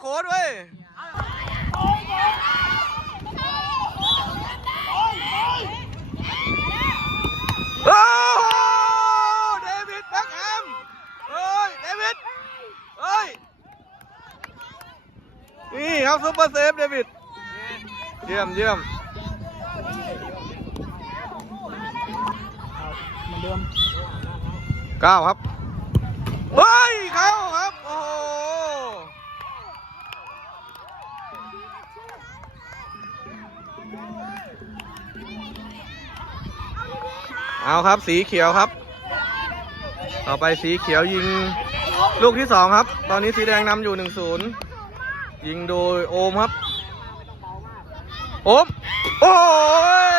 โค้ดเว้ยโอ้โหเดวิดแบ็คแฮมเฮ้ย เดวิด เฮ้ย นี่ครับซุปเปอร์เซฟ เดวิด เยี่ยมเยี่ยมเก้าครับ เฮ้ย เข้าครับ โอ้โห เอาครับสีเขียวครับ ต่อไปสีเขียวยิงลูกที่สองครับ ตอนนี้สีแดงนำอยู่หนึ่งศูนย์ยิงโดยโอมครับ โอม โอ้ย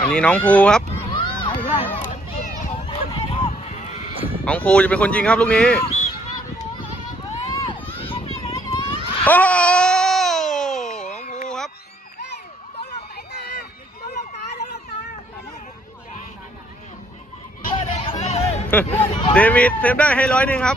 อันนี้น้องภูครับ น้องภูจะเป็นคนยิงครับลูกนี้ โอ้โหน้องภูครับ เดวิดเซฟได้ให้ร้อยหนึ่งครับ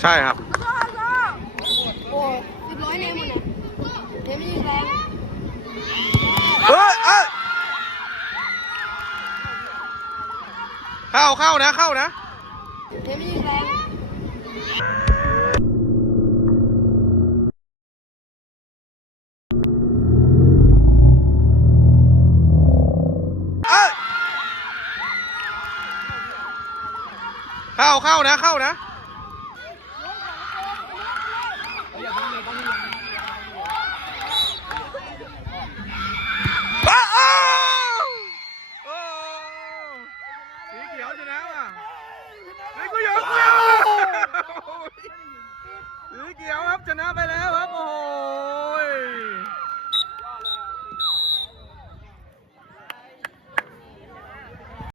ใช่ครับ โอ้เรียบร้อยเนมหมดเลยเนมไม่ยิงแรงเฮ้ยเอ้ยเข้าเข้านะ เข้านะ เนมไม่ยิงแรงเอ้ยเข้าเข้านะ เข้านะ อ้